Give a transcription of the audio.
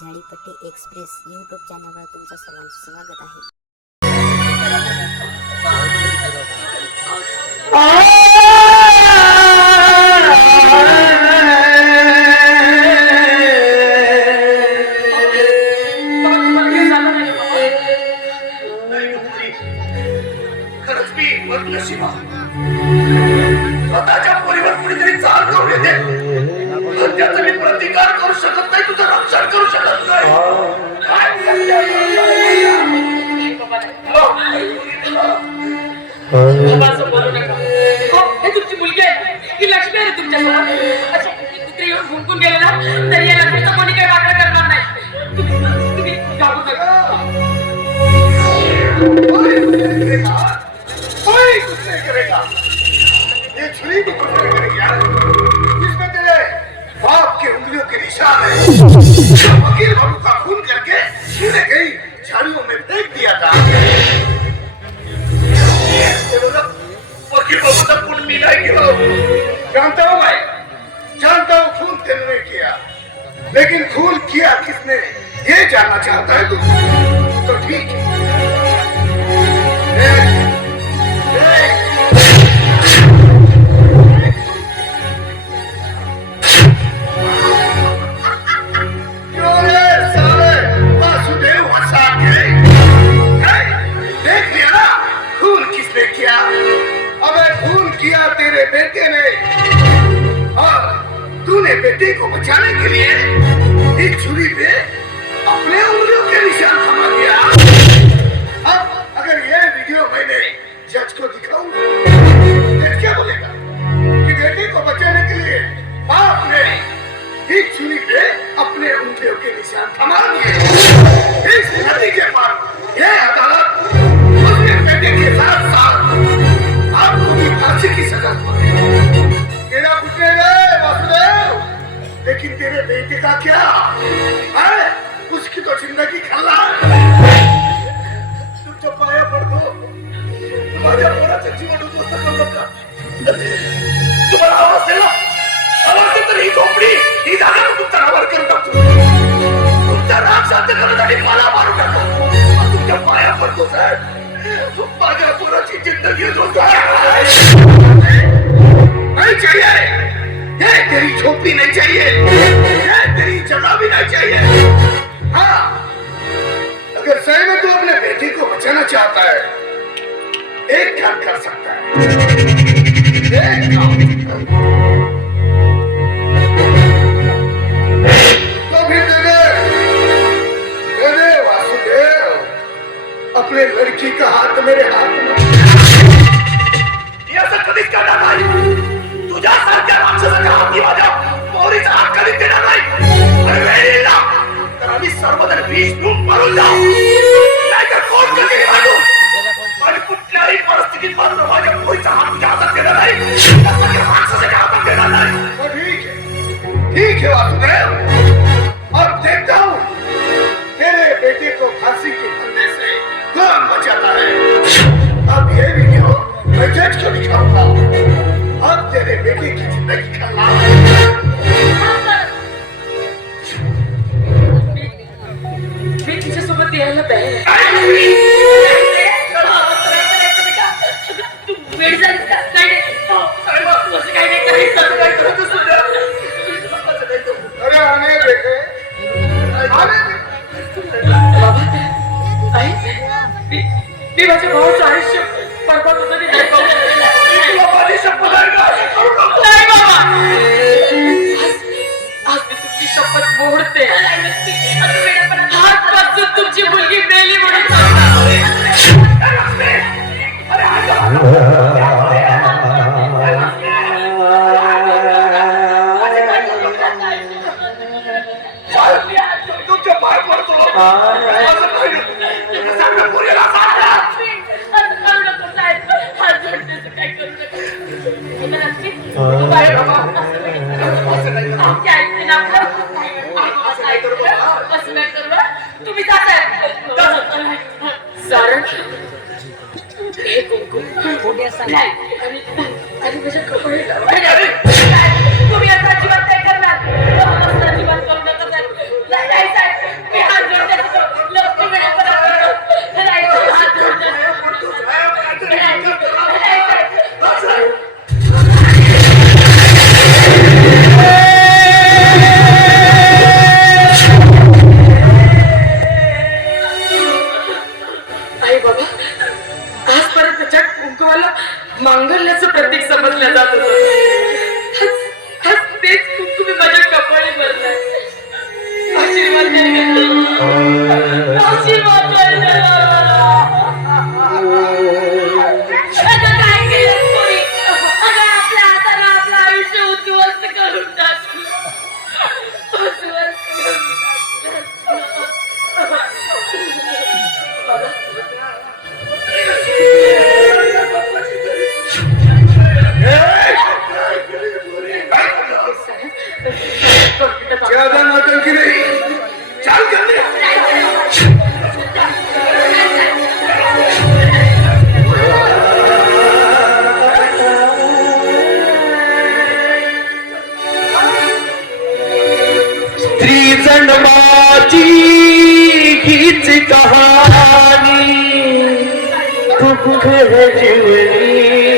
Zadipatti express YouTube चॅनलवर तुमचं सर्वांचं स्वागत आहे. खरंच मी बदनशिबा स्वतःच्या पोरीवर कुणीतरी चाल करून येते पण त्याचा मी प्रतिकार करू शकत नाही, तुझं रक्षण करू शकत नाही. हे तुमची मुलगी आहे की लक्ष्मी आहे तुमच्यासोबत? अच्छा, कुत्रे येऊन भुंकून गेले ना तरी या लक्ष्मीचं कोणी काही वाकडं करणार नाही. तुम्ही घाबरू नका. कोई कुछ नहीं करेगा, ये छुरी भी कुछ नहीं करेगी यार. इसमें तेरे बाप के उंगलियों के निशान है. जो वकील बाबू का खून करके तूने कहीं झाड़ियों में फेंक दिया था. वकील बाबू का खून मीना किया. जानता हूँ मैं, जानता हूँ खून तेने किया, लेकिन खून किया किसने ये जानना चाहता है तू? तो ठीक है. तेरे बेटे ने और तूने बेटे को बचाने के लिए एक छुरी पे अपने उंगलियों के निशान थमा दिया. अब अगर ये वीडियो मैंने जज को दिखाऊंगा, जज क्या बोलेगा कि बेटे को बचाने के लिए बाप ने एक छुरी पे अपने उंगलियों के निशान थमा दिए. इस नदी के पार ये अदालत उसके बेटे के साथ साथ आपको भी फांसी की सजा सुनाएगी. तेरा कुछ नहीं है वासुदेव, लेकिन तेरे बेटे का क्या है? उसकी तो जिंदगी खल्ला. तुमच्या पाया पडतो, माझ्या पोराचं जीवन उद्ध्वस्त करू नका. तुम्हाला आवाज दिला, आवाज दिला तर ही झोपडी ही जागा तुमच्या नावावर करून टाकतो. तुमचा राग शांत करण्यासाठी मला मारू टाका. तुमच्या पाया पडतो साहेब, माझ्या पोराची जिंदगी नहीं चाहिए. ये तेरी झोपड़ी नहीं चाहिए, ये तेरी जगह भी नहीं चाहिए. हाँ, अगर सही में तू अपने बेटे को बचाना चाहता है, एक काम कर सकता है. एक काम तो फिर दे वासुदेव अपने लड़की का हाथ मेरे हाथ में. असं कधीच करणार नाही. तुझ्या सारख्या राक्षसाच्या हाती माझ्या पोरीचा हात कधीच देणार नाही. आणि वेळ येईल ना तर आम्ही सर्वजण विष घेऊन मरून जाऊ, नाहीतर कोण कधी मारू. आणि कुठल्याही परिस्थितीत मात्र माझ्या पोरीचा हात तुझ्या हातात देणार नाही, त्या राक्षसाच्या हातात देणार नाही. ठीक है वासुदेव, अब देखता हूँ तेरे बेटे को फांसी के फंदे से कौन बचाता है. अब ये वीडियो मैं जज को दिखाऊंगा. अब तेरे बेटे की जिंदगी खल्ला. मी तिच्यासोबत यायला तयार अरे आने बेटे, आने. मी माझ्या भावाचं आयुष्य बरबाद होतं नाही बाबा. आज मी तुमची शपथ मोडते. आजपासून तुमची मुलगी मेली म्हणून तुमच्या पाय पडतो. तुम्ही सारण हे कुंकू आणि माझ्या कपडे तुम्ही आता अजिबात काय करणार. अजिबात करू नका. जन्माची हीच कहाणी दुःख है जीवनी